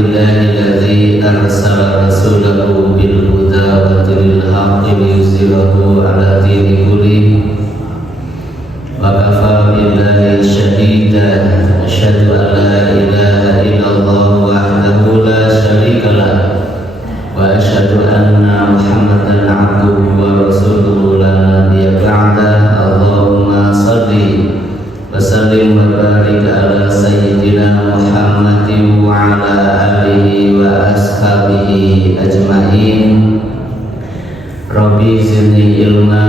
Alhamdulillahilladzi arsala rasulahu bil huda wa dinil haqqi liyuzhirahu ala dini kullihi wa kafa billahi shahida. Asyhadu an la ilaha illallah wahdahu la syarika lah wa asyhadu anna Muhammadan abduhu wa rasuluhu la nabiyya ba'da. Allahumma shalli wa sallim wa barik ala sayyidina Muhammadin wa ala alihi wa ashabihi ajma'in. Rabbi zidni ilma,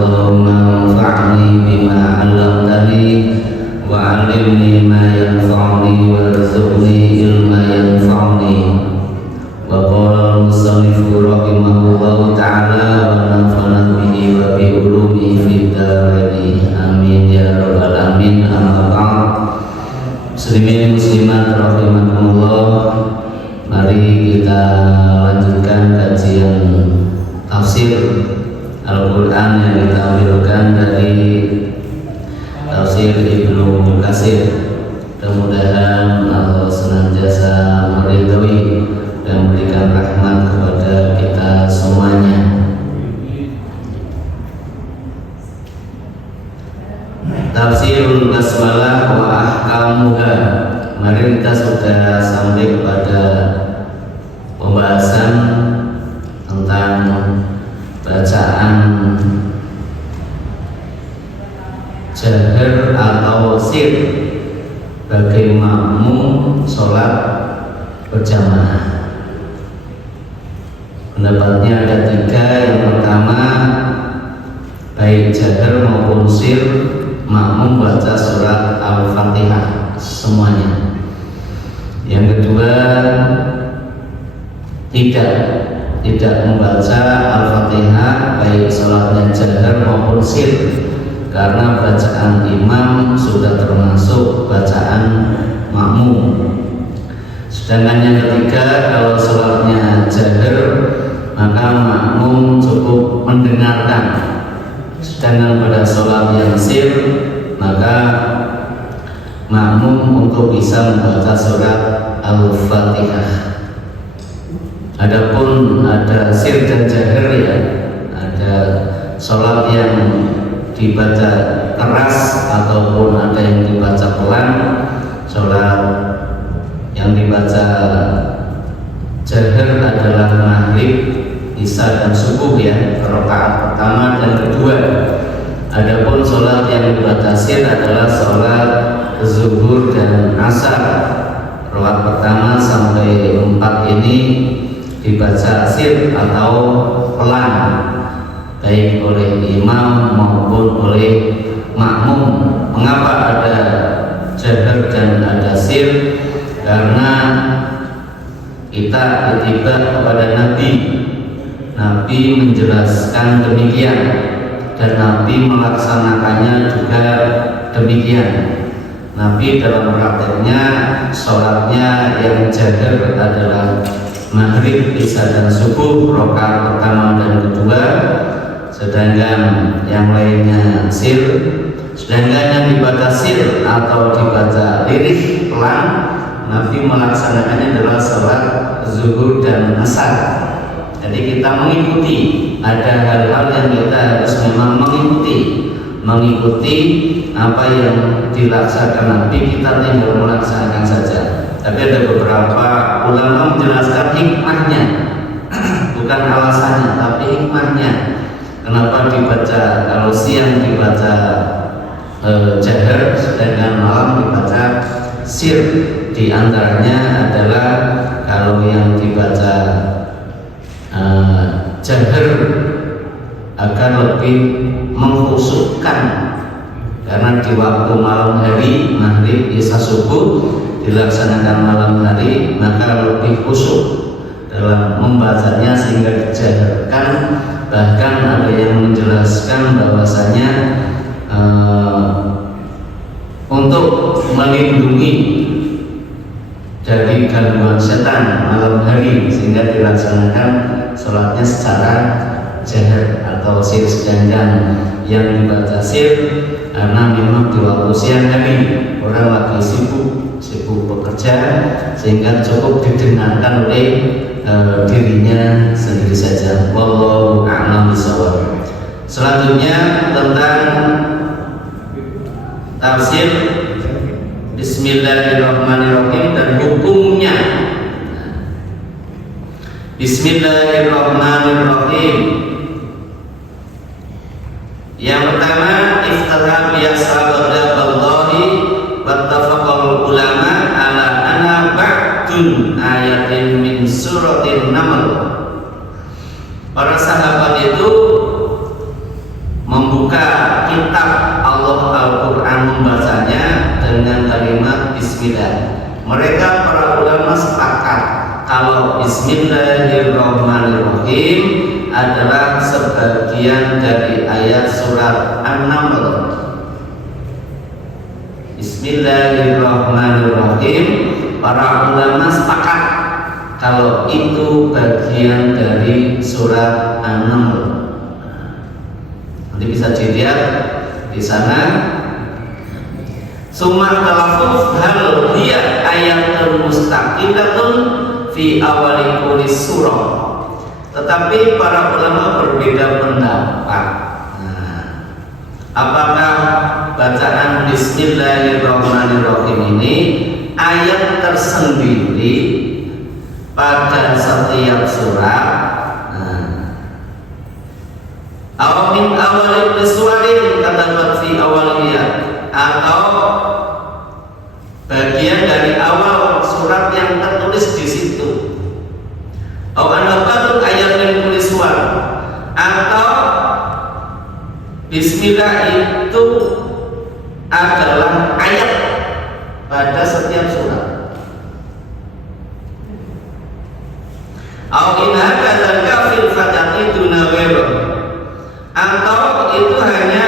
Allahumma anfa'ni bima 'allamtani wa 'allimni ma yanfa'uni warzuqni ilma yanfa'uni. Wa qala al-musannifu rahimahullahu ta'ala wa nafa'ana bihi wa bi ulumihi fid dharain. Amin ya rabbal alamin. Amma ba'd. Muslimin muslimat rahimakumullah, mari kita lanjutkan kajian tafsir Al-Quran yang kita ambilkan dari tafsir Ibnu Katsir. Mudah-mudahan Allah senantiasa meridhoi dan memberikan rahmat kepada kita semuanya. Tafsirul basmalah wa ahkamuha. Kemarin kita sudah sampai kepada pembahasan tentang bacaan jahar atau sir bagi makmum sholat berjamaah. Pendapatnya ada tiga. Yang pertama, baik jahar maupun sir makmum baca surat Al-Fatihah semuanya. Yang kedua, tidak membaca Al-Fatihah baik sholatnya jahar maupun sir, karena bacaan imam sudah termasuk bacaan makmum. Sedangkan yang ketiga, kalau sholatnya jahar maka makmum cukup mendengarkan. Sedangkan pada sholat yang sir maka makmum untuk bisa membaca surat Al-Fatihah. Adapun ada sir dan jahar, ya, ada sholat yang dibaca keras ataupun ada yang dibaca pelan. Sholat yang dibaca jahar adalah maghrib, isya dan subuh, ya, rakaat pertama dan kedua. Adapun sholat yang dibaca sir adalah sholat zuhur dan asar. Rakaat pertama sampai 4 ini dibaca sir atau pelan, baik oleh imam maupun oleh makmum. Mengapa ada jahar dan ada sir? Karena kita ittiba kepada Nabi menjelaskan demikian dan Nabi melaksanakannya juga demikian. Nabi dalam prakteknya sholatnya yang jahar adalah maghrib, isya dan subuh, rakaat pertama dan kedua. Sedangkan yang lainnya sir. Sedangkan yang dibaca sir atau dibaca lirih pelan, Nabi melaksanakannya adalah sholat zuhur dan asar. Jadi kita mengikuti, ada hal-hal yang kita harus memang mengikuti apa yang dilaksanakan Nabi, kita tinggal melaksanakan saja. Tapi ada beberapa ulama menjelaskan hikmahnya, bukan alasannya, tapi hikmahnya. Kenapa dibaca kalau siang dibaca jahar, sedangkan malam dibaca sir? Di antaranya adalah kalau yang dibaca jahar agar lebih mengkhusyukkan, karena di waktu malam hari maghrib, isya, subuh dilaksanakan malam hari, maka lebih khusyuk dalam membacanya sehingga dijaharkan. Bahkan ada yang menjelaskan bahwasanya untuk melindungi dari gangguan setan malam hari, sehingga dilaksanakan sholatnya secara jahar atau sir. Sedangkan yang dibaca sir karena memang di waktu siang hari orang lagi sibuk bekerja, sehingga cukup didengarkan oleh dirinya sendiri saja. Wallahu a'lam bishawab. Selanjutnya tentang tafsir Bismillahirrahmanirrahim dan hukumnya. Bismillahirrahmanirrahim. Yang pertama, iftitah bi'asabadallahi wattafaqal ulama ala ana ba'dun ayatin min suratin Naml. Para sahabat itu membuka kitab Allah Al-Quran, membacanya dengan kalimat Bismillah. Mereka para ulama sepakat kalau Bismillahirrahmanirrahim adalah sebagian dari ayat surat An-Naml. Bismillahirrahmanirrahim, para ulama sepakat kalau itu bagian dari surat An-Naml. Nanti bisa dilihat di sana. Summa talafuf hal hiya ayatun mustaqilatun fi awali kulli surah. Tetapi para ulama berbeda pendapat. Apakah bacaan Bismillahirrahmanirrahim ini ayat tersendiri pada setiap surat? Aw min awal suwarin katabat fi awaliyah, atau bagian dari awal surat yang tertulis di situ. Aw anabatun ayat min kulli suwar, atau Bismillah itu adalah ayat pada setiap surat. Aw inna kadzalika fil fatati duna ghairu, atau itu hanya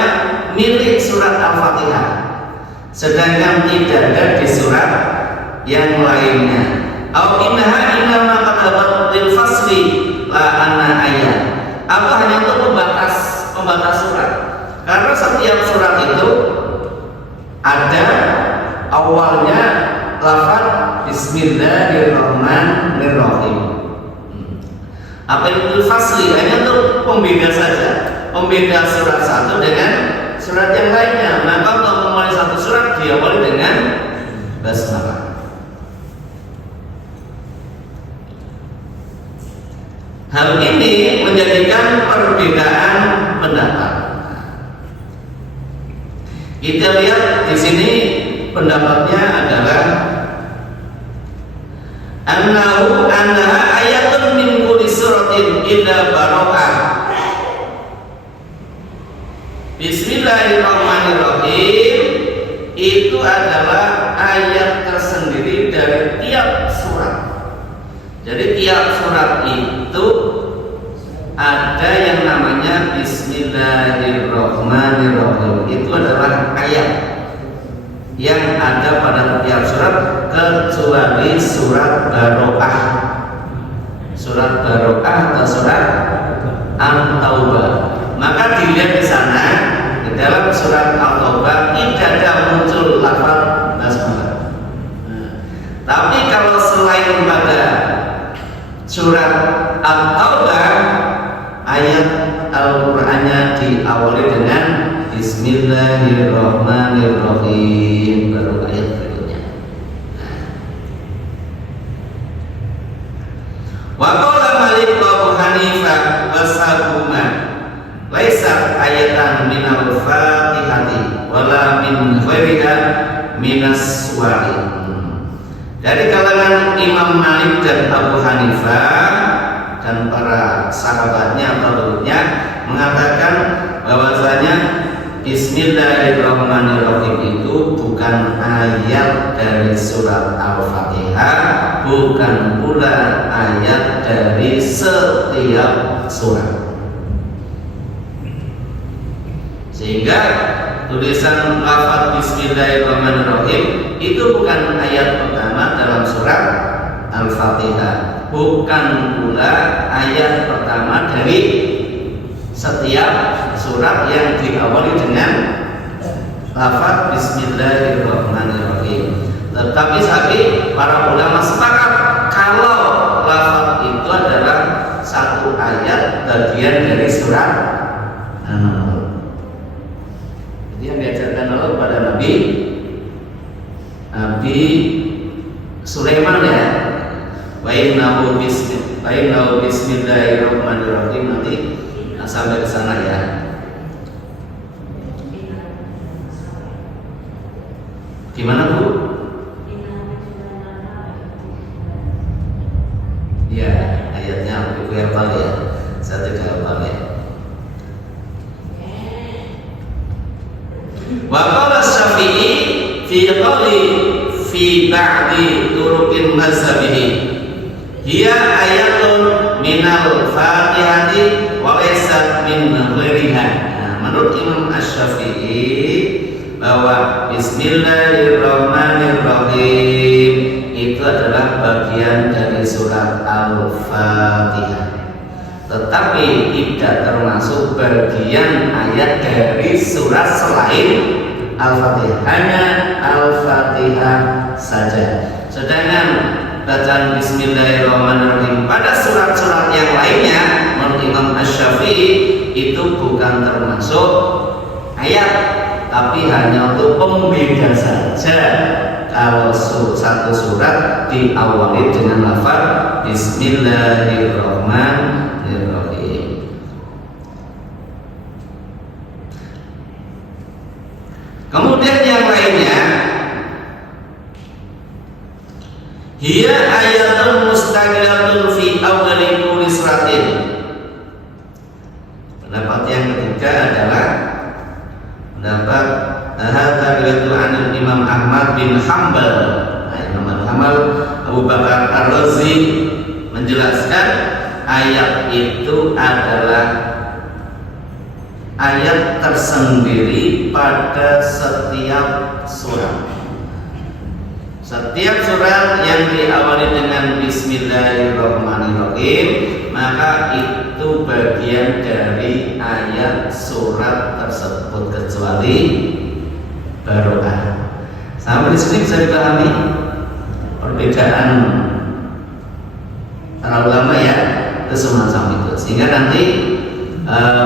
milik surat Al-Fatihah, sedangkan tidak ada di surat yang lainnya. Au innaha innama katabat lil fasli la anna ayat, atau hanya untuk pembatas surat, karena setiap surat itu ada awalnya lafaz Bismillahirrahmanirrahim. Apa itu fasli? Hanya untuk pembeda saja, pembeda surat satu dengan surat yang lainnya. Maka untuk memulai satu surat diawali dengan basmalah. Hal ini menjadikan perbedaan pendapat. Kita lihat di sini pendapatnya adalah annaha ayatun min kulli suratin illa barokah. Bismillahirrahmanirrahim itu adalah ayat tersendiri dari tiap surat. Jadi tiap surat itu ada yang namanya Bismillahirrahmanirrahim. Itu adalah ayat yang ada pada tiap surat, kecuali surat Barokah. Surat Barokah atau surat At-Taubah. Maka dilihat di sana, di dalam surat At-Taubah tidak ada muncul lafaz basmalah. Tapi kalau selain pada surat At-Taubah, ayat Al-Qur'annya diawali dengan Bismillahirrahmanirrahim, baru ayat berikutnya. Wa qala Malik wa Abu Hanifah wa Sabuma laisa ayatan minal Fatihati wala min ghairiha minas suwari. Dari kalangan Imam Malik dan Abu Hanifah dan para sahabatnya atau berikutnya mengatakan bahwasanya Bismillahirrahmanirrahim itu bukan ayat dari surat Al-Fatihah, bukan pula ayat dari setiap surat. Sehingga tulisan lafaz Bismillahirrahmanirrahim itu bukan ayat pertama dalam surat Al-Fatihah, bukan pula ayat pertama dari setiap surat yang diawali dengan lafaz Bismillahirrahmanirrahim. Tetapi para ulama sepakat kalau lafaz itu adalah satu ayat bagian dari surat An-Nahl. Jadi yang diajarkan Allah kepada Nabi Sulaiman ya. Wa innahu bismillahirrahmanirrahim, nanti sampai ke sana ya. Gimana Bu? Ya, ayatnya Ibu hafal ya. Saya tidak hafal ya. Wa qala Syafi'i fi qawli fi ba'di turuqin mazhabihi hiya ayatun minal Fatihati wa laysat min ghairiha. Nah, menurut Imam Asy-Syafi'i bahwa Bismillahirrahmanirrahim itu adalah bagian dari surat Al-Fatihah, tetapi tidak termasuk bagian ayat dari surat selain Al-Fatihah, hanya Al-Fatihah saja. Sedangkan bacaan Bismillahirrahmanirrahim pada surat-surat yang lainnya menurut Imam Asy-Syafi'i itu bukan termasuk ayat, tapi hanya untuk pembeda saja. Kalau satu surat diawali dengan lafaz Bismillahirrahmanirrahim. Kemudian yang lainnya, hiya ayatun mustaqilatun fi awwali kulli suratin. Pendapat yang ketiga adalah pendapat hadza anil Imam Ahmad bin Hanbal. Nah, Imam Ahmad Abu Bakar Ar-Razi menjelaskan ayat itu adalah ayat tersendiri pada setiap surat. Setiap surat yang diawali dengan Bismillahirrahmanirrahim, maka itu bagian dari ayat surat tersebut kecuali Barokah. Sampai di sini bisa dipahami perbedaan para ulama ya, itu semacam itu, sehingga nanti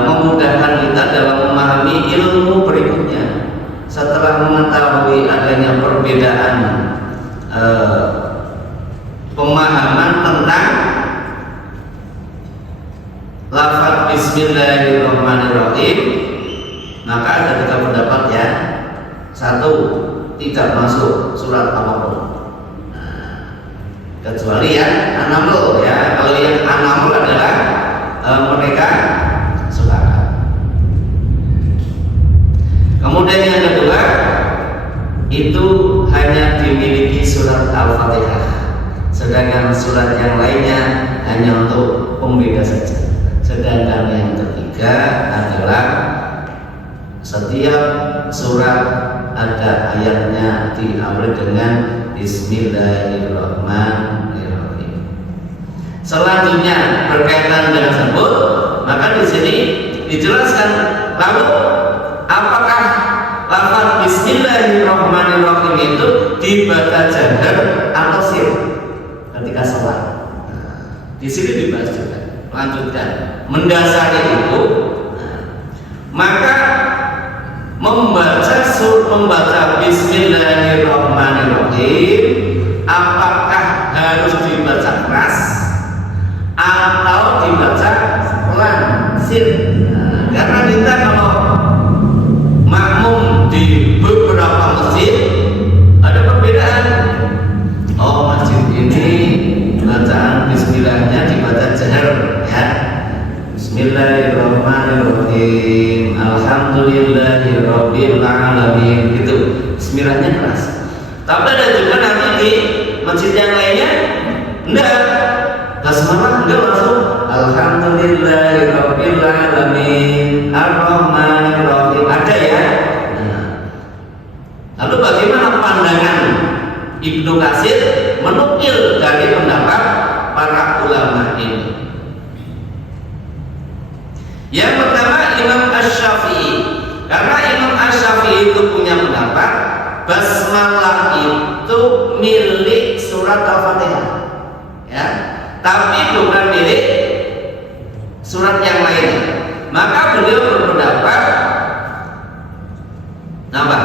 memudahkan kita dalam memahami ilmu berikutnya. Setelah mengetahui adanya perbedaan pemahaman tentang lafaz Bismillahirrahmanirrahim, maka ada tiga pendapat ya. Satu, tidak masuk surat apapun, kecuali yang An-Nahl ya. Kalau yang An-Nahl adalah mereka sepakat. Kemudian yang kedua, itu hanya dimiliki surat Al-Fatihah, sedangkan surat yang lainnya hanya untuk pembeda saja. Sedangkan yang ketiga adalah setiap surat ada ayatnya diawali dengan Bismillahirrahmanirrahim. Selanjutnya berkaitan dengan tersebut, maka di sini dijelaskan, lalu apakah lafaz Bismillahirrahmanirrahim itu dibaca jahar atau sir ketika sholat? Di sini dibahas juga. Lanjutkan, mendasari itu, maka membaca Bismillahirrahmanirrahim apakah harus dibaca keras atau dibaca pelan, sir? Karena kita kalau makmum di beberapa masjid ada perbedaan. Oh, masjid ini bacaan Bismillahnya dibaca jahar ya. Bismillahirrahmanirrahim, alhamdulillahirabbil alamin, gitu. Bismillahnya keras. Tapi ada juga nanti di masjid yang lainnya enggak, basmalah enggak, langsung alhamdulillahirabbil alamin arrahmanirrahim, ada ya. Lalu bagaimana pandangan Ibnu Katsir menukil dari pendapat para ulama ini? Yang pertama Imam Asy-Syafi'i, karena Imam Asy-Syafi'i itu punya pendapat basmalah itu milik surat Al-Fatihah, ya, tapi bukan milik surat yang lainnya. Maka beliau berpendapat apa?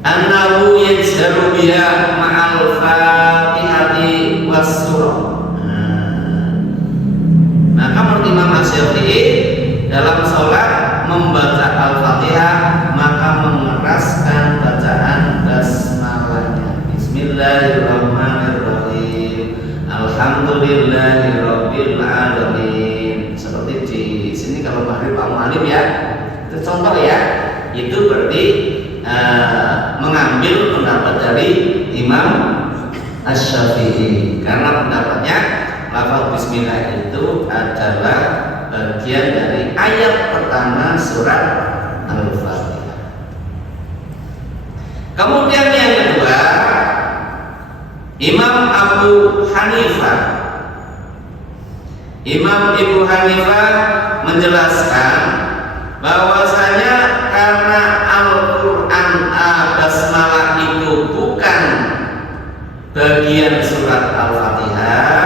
Annahu yajharu biha ma'al fatihati was surah. Maka menurut Imam Asy-Syafi'i dalam sholat membaca Al-Fatihah maka mengeraskan bacaan basmalahnya. Bismillahirrahmanirrahim. Alhamdulillahirabbil alamin. Seperti di sini kalau Pak Mu'alim ya, itu contoh ya. Itu berarti mengambil pendapat dari Imam Asy-Syafi'i karena pendapatnya lafaz bismillah itu adalah bagian dari ayat pertama surat Al-Fatihah. Kemudian yang kedua, Imam Abu Hanifah, Imam Ibu Hanifah menjelaskan bahwasanya karena Al-Quran basmalah itu bukan bagian surat Al-Fatihah,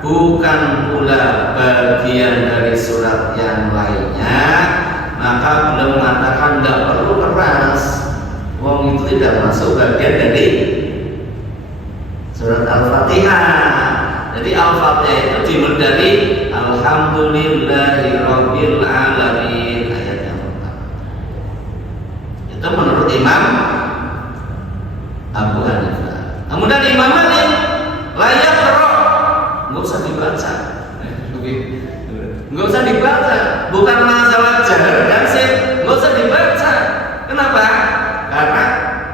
bukan pula bagian dari surat yang lainnya, maka beliau mengatakan tidak perlu keras. Wong itu tidak masuk bagian dari surat Al-Fatihah. Jadi Al-Fatihah itu dimulai dari Alhamdulillahirabbil alamin, ayat yang pertama. Itu menurut Imam Abu Hanifah. Kemudian Imam Malik layak nggak usah dibaca, nggak usah dibaca, bukan masalah jahar dan sir, nggak usah dibaca. Kenapa? Karena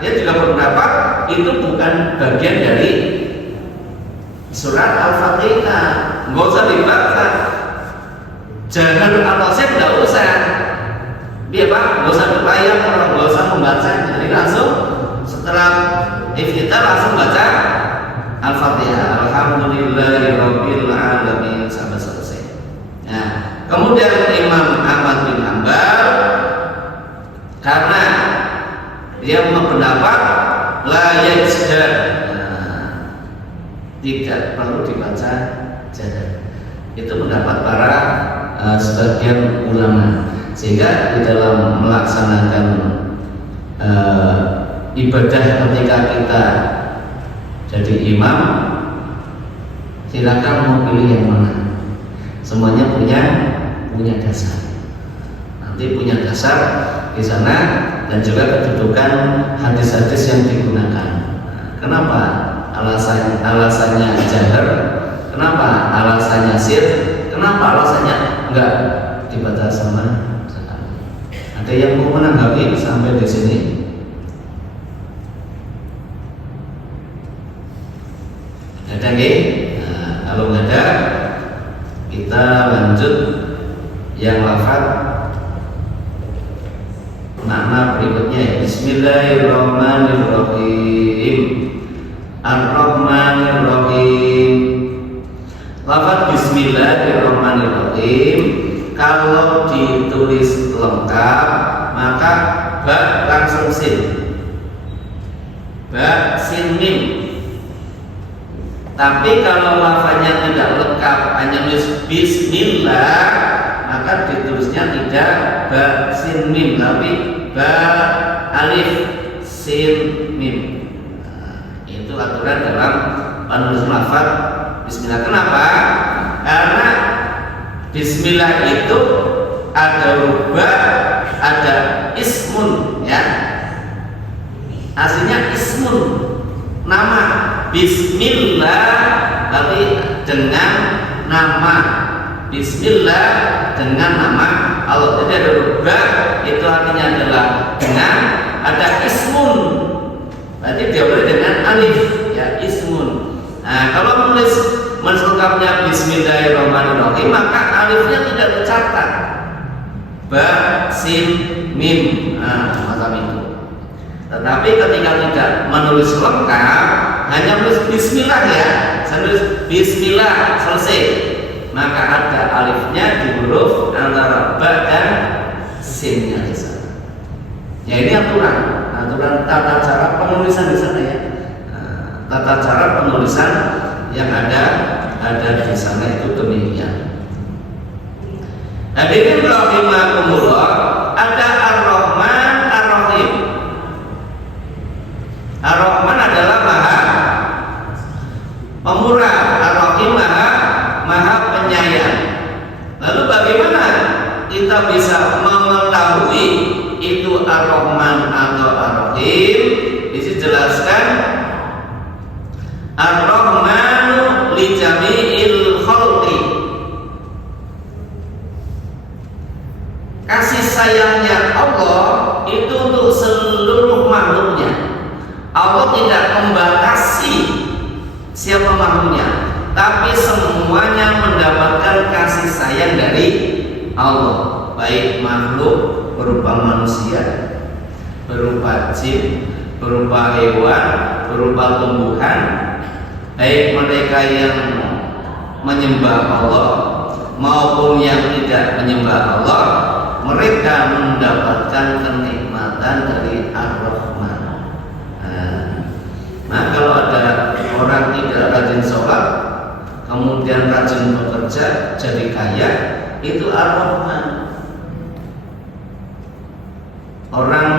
dia juga berpendapat itu bukan bagian dari surat Al-Fatihah, nggak usah dibaca. Jahar atau sir nggak usah, dia pak nggak usah berlayar, nggak usah membaca. Jadi langsung setelah kita langsung baca Al-Fatihah, Alhamdulillahirabbil alamin sampai selesai. Nah, kemudian Imam Ahmad bin Hanbal karena dia berpendapat la yajhar, tidak perlu dibaca jahar. Itu pendapat para sebagian ulama, sehingga di dalam melaksanakan ibadah ketika kita jadi imam, silakan mau pilih yang mana. Semuanya punya dasar. Nanti punya dasar di sana dan juga kedudukan hadis-hadis yang digunakan. Kenapa alasannya jahar? Kenapa alasannya sir? Kenapa alasannya enggak dibaca sama sekali? Ada yang mau menanggapi sampai di sini? Ada nggih? Nah, kalau nggak ada, kita lanjut yang lafaz makna berikutnya. Bismillahirrahmanirrahim. Ar-Rahmanirrahim. Lafaz Bismillahirrahmanirrahim kalau ditulis lengkap maka ba langsung sin, ba sin mim. Tapi kalau lafaznya tidak lengkap, hanya tulis Bismillah, maka ditulisnya tidak ba sin mim, tapi ba alif sin mim. Nah, itu aturan dalam penulisan lafaz Bismillah. Kenapa? Karena Bismillah itu ada rubah, ada ismun, ya. Aslinya ismun, nama. Bismillah tapi dengan nama, Bismillah dengan nama Allah. Jadi ada rubah, itu artinya adalah dengan, ada ismun, berarti diawali dengan alif, ya, ismun. Nah, kalau menulis lengkapnya Bismillahirrahmanirrahim, maka alifnya tidak tercatat, ba, sin, mim, nah, macam itu. Tetapi ketika tidak menulis lengkap, hanya menulis Bismillah, ya, saya tulis Bismillah selesai, maka ada alifnya di huruf antara ba dan sinnya di sana. Ya ini aturan tata cara penulisan di sana ya. Tata cara penulisan yang ada di sana itu demikian. Hadirin rahimakumullah, ada Ar-Rahman Ar-Rahim. Ar-Rahman adalah Maha Pemurah, Ar-Rahim Maha Penyayang. Lalu bagaimana kita bisa mengetahui itu Ar-Rahman atau Ar-Rahim? Dijelaskan Ar-Rahmanu li jami'il khalqi. Kasih sayangnya Allah itu untuk seluruh makhluknya. Allah tidak membatasi siapa makhluknya, tapi semuanya mendapatkan kasih sayang dari Allah, baik makhluk berupa manusia, berupa jin, berupa hewan, berupa tumbuhan, baik mereka yang menyembah Allah maupun yang tidak menyembah Allah, mereka mendapatkan kenikmatan dari Ar-Rahman. Nah, kalau ada orang tidak rajin sholat, kemudian rajin bekerja, jadi kaya, itu Ar-Rahman. Orang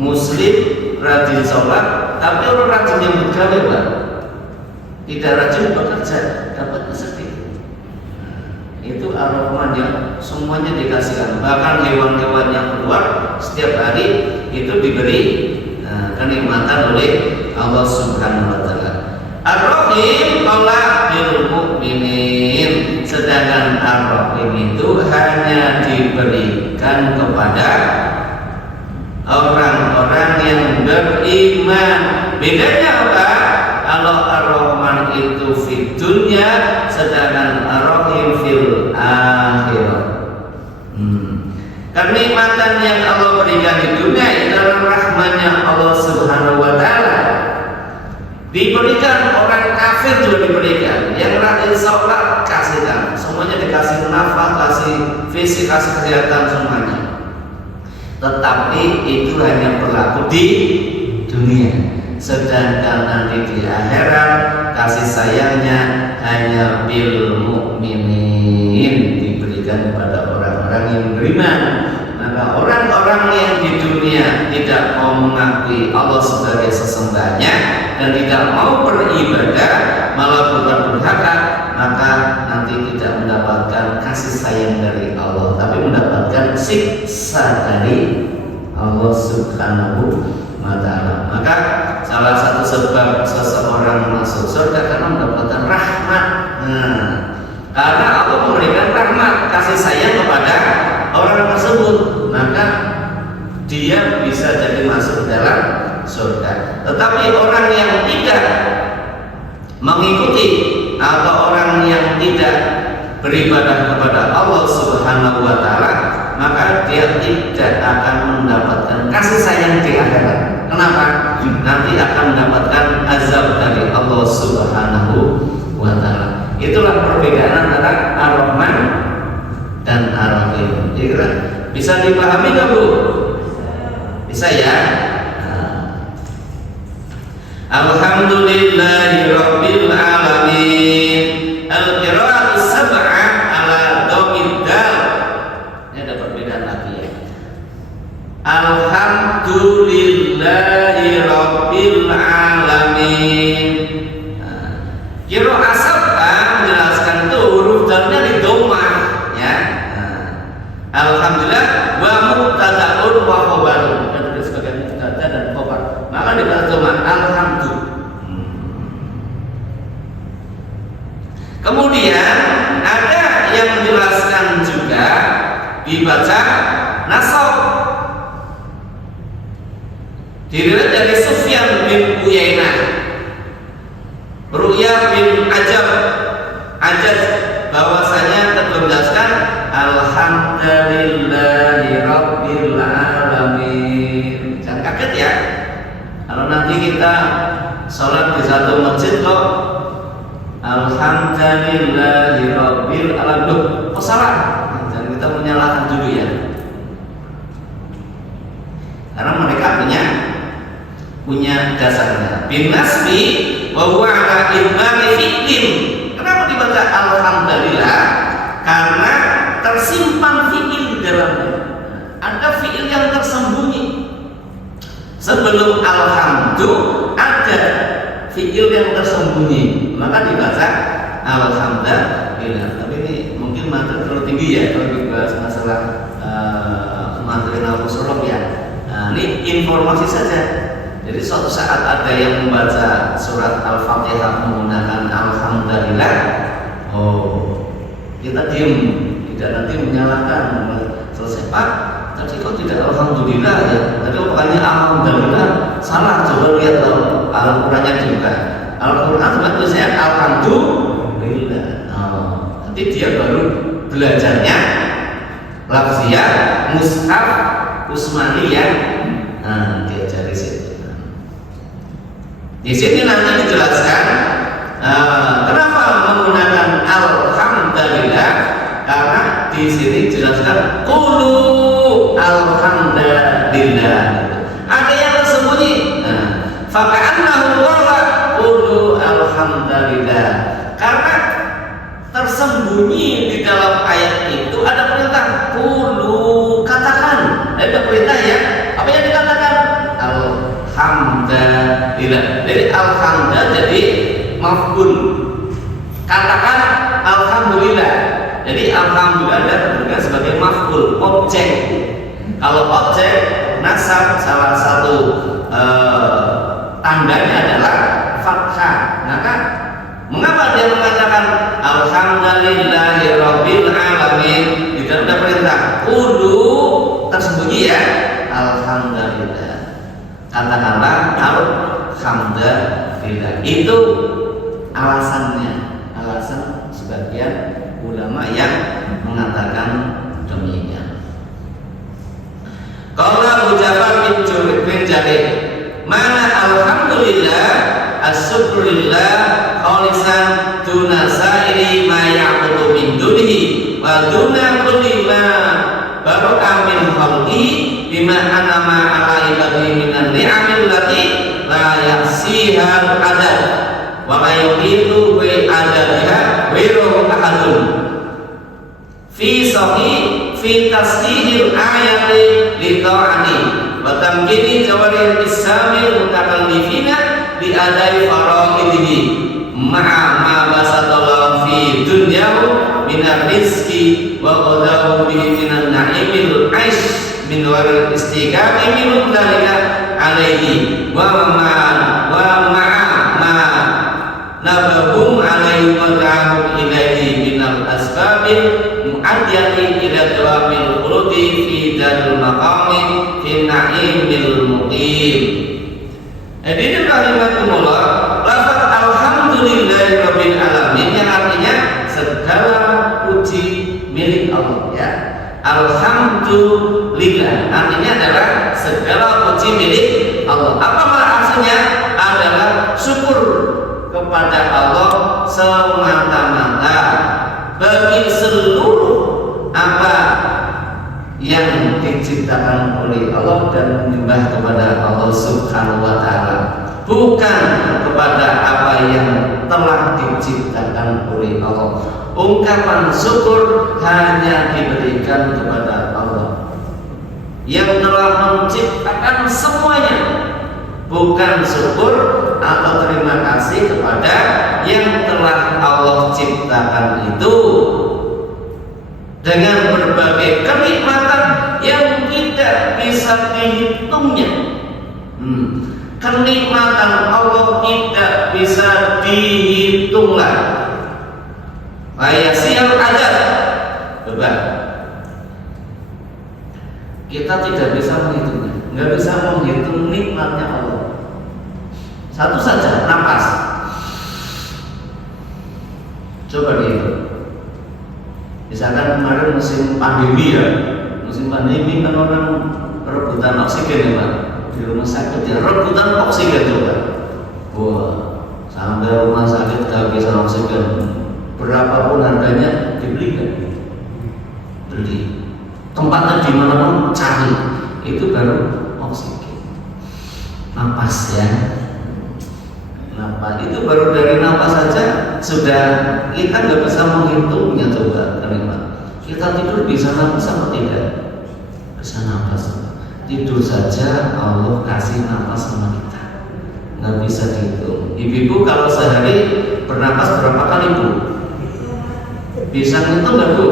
Muslim rajin sholat, tapi orang rajin yang bekerja, Pak, tidak rajin bekerja, dapat sedikit. Itu Ar-Rahman yang semuanya dikasihkan. Bahkan hewan-hewan yang keluar setiap hari itu diberi kenikmatan oleh Allah Subhanahu wa taala. Ar-Rahim Allah bil mukminin, sedangkan Ar-Rahim itu hanya diberikan kepada orang-orang yang beriman. Bedanya apa? Kalau Ar-Rahman itu fid dunya, sedangkan Ar-Rahim fil akhirah. Kenikmatan yang Allah berikan di dunia adalah rahmatnya Allah Subhanahu wa taala. Diberikan orang kafir juga diberikan, yang rajin sholat kasihkan, semuanya dikasih nafkah, kasih fisik, kasih kesehatan semuanya. Tetapi itu hanya berlaku di dunia, sedangkan nanti di akhirat kasih sayangnya hanya bil mukminin, diberikan kepada orang-orang yang beriman. Maka orang-orang yang di dunia tidak mau mengakui Allah sebagai sesembahnya dan tidak mau beribadah, malah durhaka, maka nanti tidak mendapatkan kasih sayang dari Allah, tapi mendapatkan siksa dari Allah Subhanahu wa taala. Maka salah satu sebab seseorang masuk surga karena mendapatkan rahmat. Karena Allah memberikan rahmat, kasih sayang kepada orang tersebut, maka dia bisa jadi masuk ke dalam surga. Tetapi orang yang tidak mengikuti atau orang yang tidak beribadah kepada Allah Subhanahu wa taala, maka dia tidak akan mendapatkan kasih sayang di akhirat. Kenapa? Nanti akan mendapatkan azab dari Allah Subhanahu wa taala. Itulah perbedaan antara Ar-Rahman dan Ar-Rahim. Bisa dipahami nggak, Bu? Bisa ya? Alhamdulillahi Rabbil Alamin. Al-qira'atu sab'ah ala dhammid dal. Ini ada perbedaan lagi ya. Alhamdulillahi Rabbil Alamin. Qira'ah sab'ah menjelaskan itu huruf dalnya di dhammah ya. Alhamdulillah wa mubtada'un wa khabarun, dan sebagai mubtada dan khabar. Maka dibaca alhamdulillah. Kemudian ada yang menjelaskan juga dibaca nasab. Diriwayatkan dari Sufyan bin Uyainah, Ru'yah bin Ajaz bahwasanya terjelaskan alhamdulillahi rabbil alamin. Jangan kaget ya kalau nanti kita sholat di satu masjid kok alhamdulillahi rabbil alamin, kok salah? Jangan kita menyalahkan dulu ya, karena mereka punya dasarnya. Bin nasbi wa huwa ala idmari fi'lin. Kenapa dibaca alhamdulillah? Karena tersimpan fi'il di dalamnya. Ada fi'il yang tersembunyi. Sebelum alhamdu ada fi'il yang tersembunyi, maka dibaca alhamdulillah. Tapi ini mungkin materi terlalu tinggi ya kalau dibahas masalah materi nahwu sorof ya. Nah, ini informasi saja. Jadi suatu saat ada yang membaca surat Al-Fatihah menggunakan alhamdulillah, kita diam, tidak nanti menyalahkan. Selesai, Pak, tadi kok tidak alhamdulillah ya? Tadi pokoknya alhamdulillah, salah. Coba lihat Al-Qurannya juga. Al-Quran cuma tulisannya alhamdulillah. Nanti dia baru belajarnya lafziyah, mushaf, usmaniyah. Nah, diajari situ. Di sini nanti dijelaskan kenapa menggunakan alhamdulillah, karena di sini dijelaskan qulu alhamdulillah. Ada yang tersembunyi. Faka'annahu qala qulu alhamdulillah. Karena tersembunyi di dalam ayat itu ada perintah qulu, katakan. Ada perintah ya. Apa yang dikatakan? Alhamdulillah. Jadi alhamdulillah jadi maf'ul. Katakan alhamdulillah. Jadi alhamdulillah juga sebagai maf'ul, objek. Kalau objek nasab salah satu tandanya adalah fathah. Maka mengapa dia mengatakan alhamdulillahirabbil alamin? Di dalam ada perintah qulu, tersembunyi ya, alhamdulillah. Katakanlah alhamdulillah. Itu alasannya, alasan sebagian ulama yang mengatakan demikian. Qala Ja'far bin Jarir, mana alhamdulillah asyukrulillah khalisan duna sa'iri ma ya'budu min dunihi wa duna kulli ma baraka min khalqi bima anama ala ibadihi minan ni'amil lati la yahsiha adad wa la yuqitu bi adadiha ghairu ahadun fi sahih fi tasdihil ayati li ta'ani wa tamkini jawaril islamil mutakallifina bi adai faraidihi ma'a ma basatallahu fi dunyahu minar rizki wa qadahu bihi minan na'imil aish min waril istiqami minum dalika alaihi wa ma'a ma nabahum alaihi wa ta'ahum ilaihi minal asbabil mu'adiyati ila dawabil khuludi fi darul maqami fi na'imil muqim. Jadi ini kalimatullah lafaz alhamdulillahi rabbil alamin yang artinya segala puji milik Allah ya. Alhamdulillah artinya adalah segala puji milik Allah. Apa maksudnya? Adalah syukur kepada Allah semata-mata bagi seluruh apa yang diciptakan oleh Allah dan menyembah kepada Allah Subhanahu wa ta'ala, bukan kepada apa yang telah diciptakan oleh Allah. Ungkapan syukur hanya diberikan kepada Allah yang telah menciptakan semuanya, bukan syukur atau terima kasih kepada yang telah Allah ciptakan itu dengan berbagai kenikmatan yang tidak bisa dihitungnya. Kenikmatan Allah tidak bisa dihitunglah. Ayasial adad. Coba. Kita tidak bisa menghitungnya, nggak bisa menghitung nikmatnya Allah. Satu saja, napas. Coba dihitung. Misalkan kemarin musim pandemi ya, musim pandemi kan orang rebutan oksigen ya Pak, di rumah sakit ya rebutan oksigen coba. Wah, sampai rumah sakit kehabisan oksigen, berapapun harganya dibelikan. beli. Tempatnya di mana pun cari, itu baru oksigen. Napas ya, napas itu baru dari napas saja sudah kita nggak bisa menghitungnya. Coba terima, kita tidur bisa napas apa tidak? Bisa napas. Tidur saja Allah kasih napas sama kita, nggak bisa dihitung. Ibu-ibu kalau sehari bernapas berapa kali Bu? Bisa ngitung nggak Bu?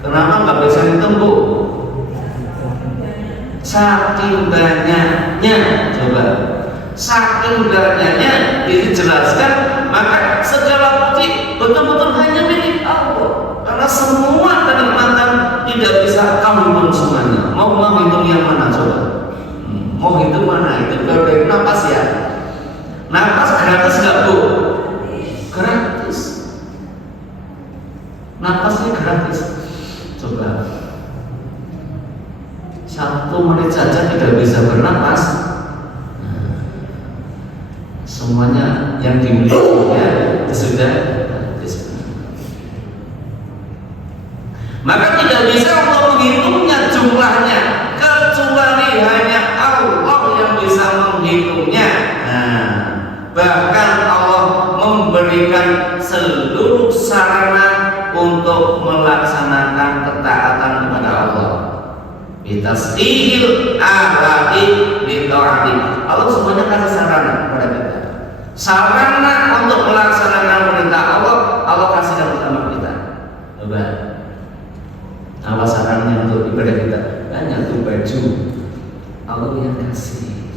Kenapa nggak bisa ngitung Bu? Saking banyaknya, coba. Saking banyaknya dijelaskan, maka segala puji betul-betul hanya milik Allah. Karena semua kenikmatan tidak bisa kamu hitung semuanya. Mau menghitung yang mana coba? Mau hitung mana? Itu baru dari napas ya. Napas gratis nggak Bu? Gratis. Napasnya gratis. Coba 1 menit saja tidak bisa bernapas, semuanya yang dimilikinya sudah habis. Maka tidak bisa untuk menghitungnya jumlahnya, kecuali hanya Allah yang bisa menghitungnya. Bahkan Allah memberikan seluruh sarana untuk melaksanakan ketaatan kepada Allah. Bitasqihil alati li ta'ati. Allah semuanya kasih sarana kepada kita. Sarana untuk melaksanakan perintah Allah, Allah kasihkan kepada kita. Coba. Apa sarannya untuk ibadah kita? Banyak tuh baju Allah yang kasih,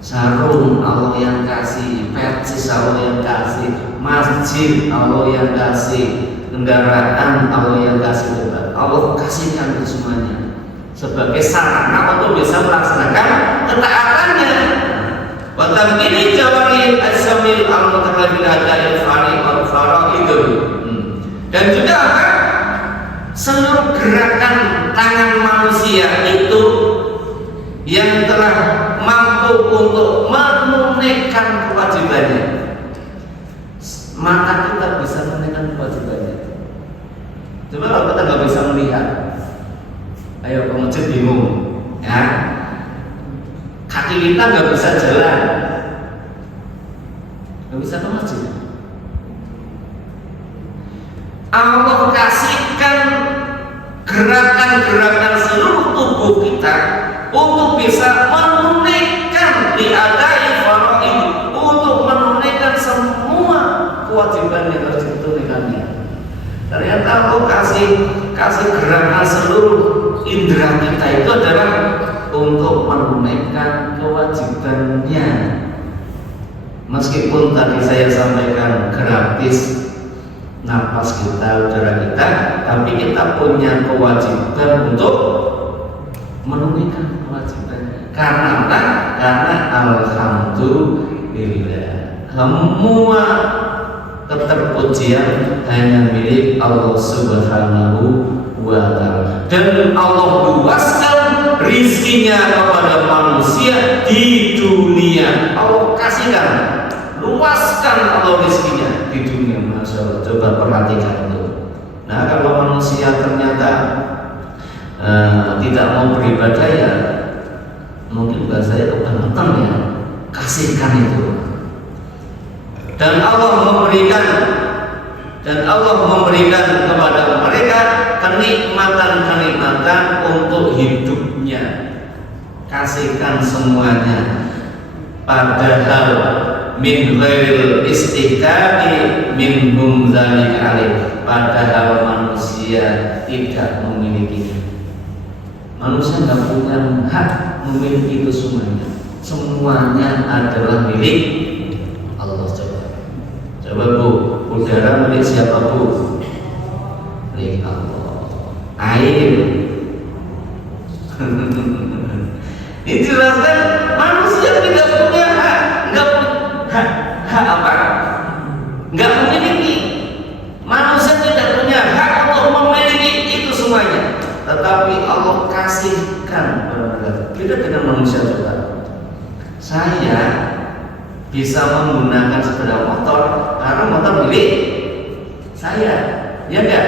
sarung Allah yang kasih, persis Allah yang kasih, masjid Allah yang kasih, kendaraan Allah yang kasih. Coba Allah kasihkan itu semuanya sebagai sarana untuk bisa melaksanakan ketaatannya. Bahkan ini jawari as-samil al-mutakabil hadail faraid. Dan juga apa? Seluruh gerakan tangan manusia itu yang telah mampu untuk menunaikan kewajibannya. Mata kita bisa menunaikan kewajibannya. Coba kalau kita nggak bisa melihat, ayo ke masjid bingung, ya. Kaki kita nggak bisa jalan, nggak bisa ke masjid. Allah kasihkan gerakan-gerakan seluruh tubuh kita untuk bisa menunaikan diadai faraid, untuk menunaikan semua kewajiban yang harus ditunaikannya. Ternyata Allah kasih gerakan seluruh indera kita itu adalah untuk menunaikan kewajibannya. Meskipun tadi saya sampaikan gratis napas kita, udara kita, tapi kita punya kewajiban untuk menunaikan kewajibannya. Karena apa? Karena alhamdulillah semua keterpujian hanya milik Allah Subhanahu wa ta'ala. Dan Allah luaskan rizkinya kepada manusia di dunia. Allah kasihkan, luaskan Allah rizkinya di dunia. Masya Allah, coba perhatikan itu. Nah, kalau manusia ternyata tidak mau beribadah, ya mungkin bahasanya kebangetan ya, kasihkan itu. Dan Allah memberikan kepada mereka kenikmatan-kenikmatan untuk hidupnya. Kasihkan semuanya. Padahal min ghairil istiqaqi minhum dzalika alaih. Padahal manusia tidak memilikinya. Manusia tidak punya hak memiliki itu semuanya. Semuanya adalah milik Allah. Coba Bu, udara milik siapa Bu? Milik Allah. Air. Dijelaskan manusia tidak punya hak, hak apa? Nggak memiliki. Manusia tidak punya hak untuk memiliki itu semuanya. Tetapi Allah kasihkan kepada mereka. Beda dengan manusia juga. Saya bisa menggunakan sepeda motor karena motor milik saya, ya enggak?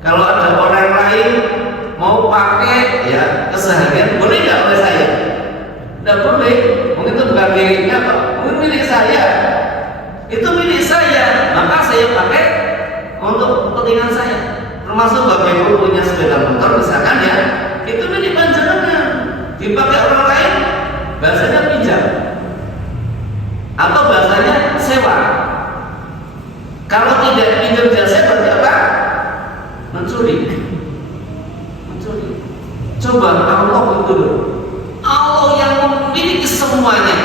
Kalau ada orang lain mau pakai ya keseharian, boleh nggak oleh saya? Tidak boleh. Mungkin itu bukan miliknya, Pak. Mungkin milik saya. Itu milik saya, maka saya pakai untuk kepentingan saya. Termasuk Bapak Ibu punya sepeda motor misalkan ya, itu milik panjenengan, dipakai orang lain, bahasanya pinjam atau bahasanya sewa. Kalau tidak pinjam jasa berarti apa? Mencuri. Coba Allah itu, Allah yang memiliki semuanya.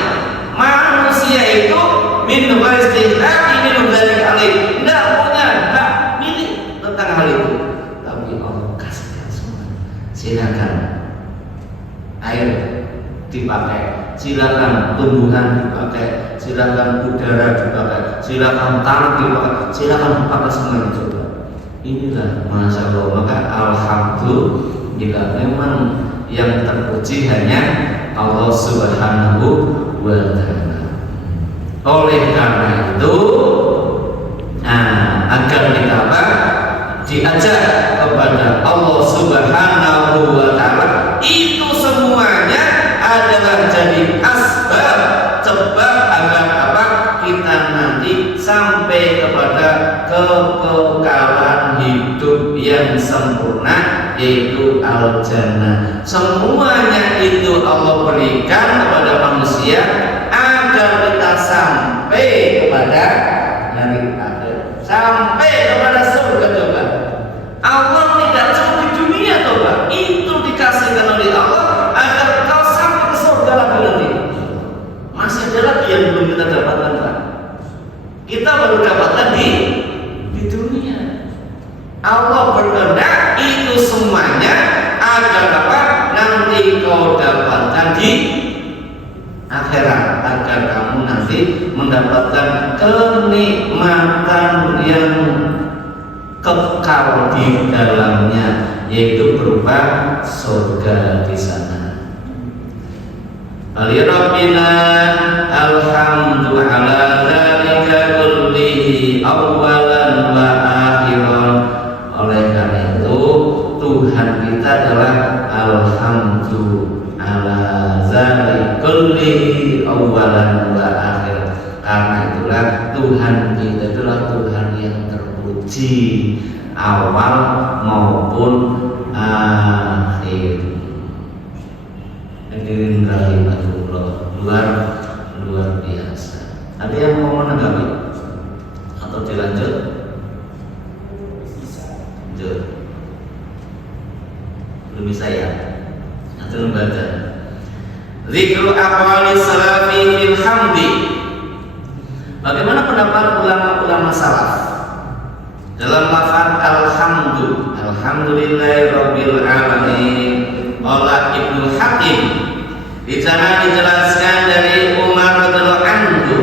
Manusia itu min ghairi min dzalik alaih, tidak punya hak milik tentang hal itu, tapi Allah kasihkan semua. Silakan air dipakai, silakan tumbuhan dipakai, silakan udara dipakai, silakan tanah dipakai, silakan pakai semuanya. Coba inilah masya Allah. Maka alhamdulillah, memang yang terpuji hanya Allah Subhanahu wa Ta'ala. Oleh karena itu, agar kita apa? Diajak kepada Allah Subhanahu wa Ta'ala, itu semuanya adalah jadi asbab, sebab agar apa? Kita nanti sampai kepada kekekalan hidup yang sempurna, yaitu al-jannah. Semuanya itu Allah berikan kepada manusia agar kita sampai kepada hari akhir, sampai kepada surga. Coba Allah tidak cuma di dunia, coba itu dikasihkan oleh Allah agar kau sampai ke surga lagi nanti. Masih ada lagi yang belum kita dapatkan, Pak. Kita baru dapatkan di dunia. Allah berkehendak itu semuanya agar apa? Nanti kau dapatkan di akhirat, agar kamu nanti mendapatkan kenikmatan yang kekal di dalamnya, yaitu berupa surga di sana. Alirabbina alhamdu ala dzalika kullihi awwalan wa akhiran. Oleh karena itu Tuhan kita adalah alhamdu ala dzalika kullihi awwalan wa akhiran. Karena itulah Tuhan kita adalah Tuhan yang terpuji awal maupun akhir. Hadirin rahimakumullah, luar biasa. Ada yang mau menanggapi atau dilanjut? Lanjut. Belum bisa ya? Nanti membaca. Zikru aqwali salafi fil hamdi. Bagaimana pendapat ulama-ulama salaf dalam lafaz alhamdu? Alhamdulillahirabbil alamin. Qala Ibnu Hakim, di sana dijelaskan dari Umar radhiyallahu anhu.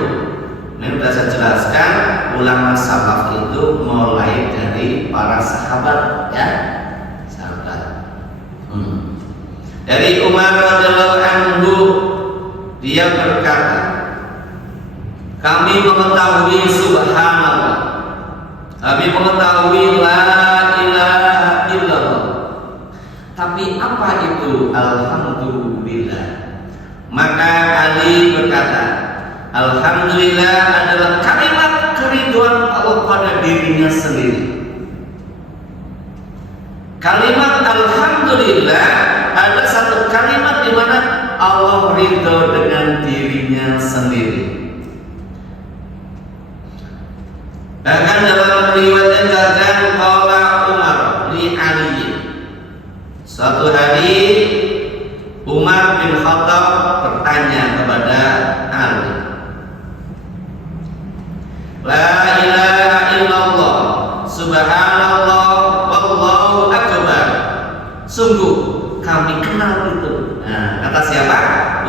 Ini sudah saya jelaskan, ulama salaf itu mulai dari para sahabat, ya, sahabat. Dari Umar radhiyallahu anhu, dia berkata, kami mengetahui subhanallah, kami mengetahui la ilaha illallah. Tapi apa itu alhamdulillah? Maka Ali berkata, alhamdulillah adalah kalimat keriduan Allah pada dirinya sendiri. Kalimat alhamdulillah adalah satu kalimat di mana Allah ridho dengan dirinya sendiri. Bahkan dalam riwayat yang dikatakan qala Umar li Ali. Suatu hari Umar bin Khattab bertanya kepada Ali, la ilaha illallah subhanallah wallahu akbar, sungguh kami kenal itu. Nah, kata siapa?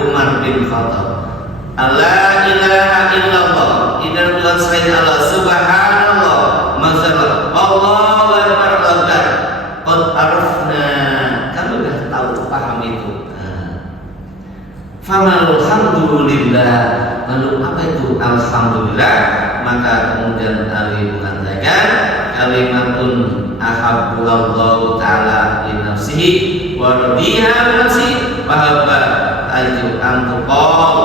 Umar bin Khattab. La ilaha illallah, tidak Tuhan selain Allah, subhanallah, masyaallah, Allahu akbar, qad arafna, kami sudah tahu, paham itu. Alhamdulillah, lalu apa itu alhamdulillah? Maka kemudian Ali mengatakan kalimatun ahabballahu ta'ala li nafsihi wa radiha li nafsihi wa habba aju antuqal.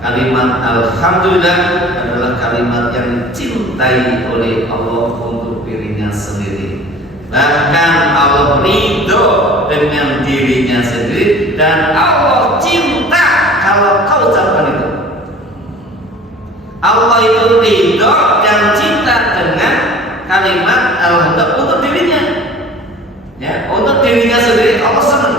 Kalimat alhamdulillah adalah kalimat yang dicintai oleh Allah untuk dirinya sendiri. Bahkan Allah ridho dengan dirinya sendiri dan Allah cinta kalau kau ucapkan itu. Allah itu ridho dan cinta dengan kalimat alhamdulillah untuk dirinya, ya, untuk dirinya sendiri Allah senang.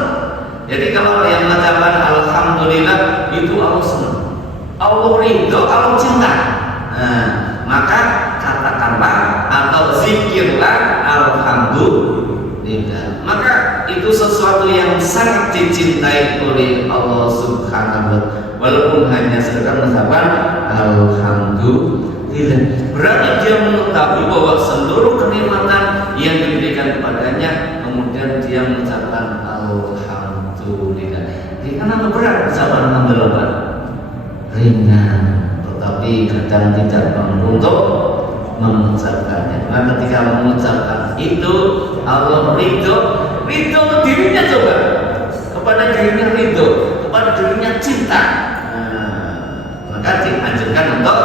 Jadi kalau yang mengucapkan alhamdulillah itu Allah senang, Allah ridho, Allah cinta. Nah, maka katakanlah atau zikirlah alhamdulillah. Maka itu sesuatu yang sangat dicintai oleh Allah Subhanahu wa Ta'ala. Walaupun hanya sekedar mengucapkan alhamdulillah, berarti dia mengetahui bahwa seluruh kenikmatan yang diberikan kepadanya, kemudian dia mengucapkan alhamdulillah. Jadi kenapa berat ucapan alhamdulillah? Ringan, tetapi kadang tidak mampu untuk mengucapkannya. Nah, ketika mengucapkan itu Allah ridho dirinya, coba kepada dirinya ridho, kepada dirinya cinta. Maka dianjurkan untuk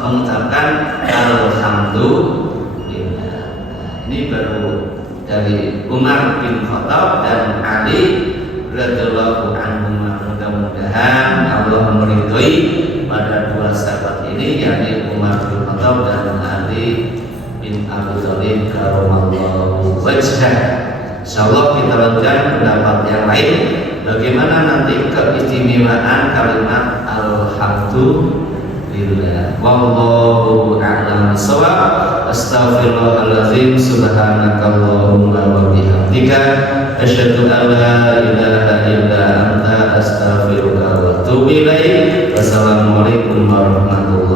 mengucapkan alhamdulillah. Ini baru dari Umar bin Khattab dan Ali radhiyallahu anhum. Mudah-mudahan Allah meridhoi pada dua sahabat ini, yakni Umar bin Khattab dan Ali bin Abi Thalib karramallahu wajhah. Insyaallah kita lanjutkan pendapat yang lain, bagaimana nanti keistimewaan kalimat alhamdulillah. Wallahu a'lam bishawab. Astaghfirullahaladzim. Subhanakallahumma wa bihamdika asyhadu an la ilaha illa anta astaghfiruka wa atubu ilaik. Wassalamualaikum warahmatullahi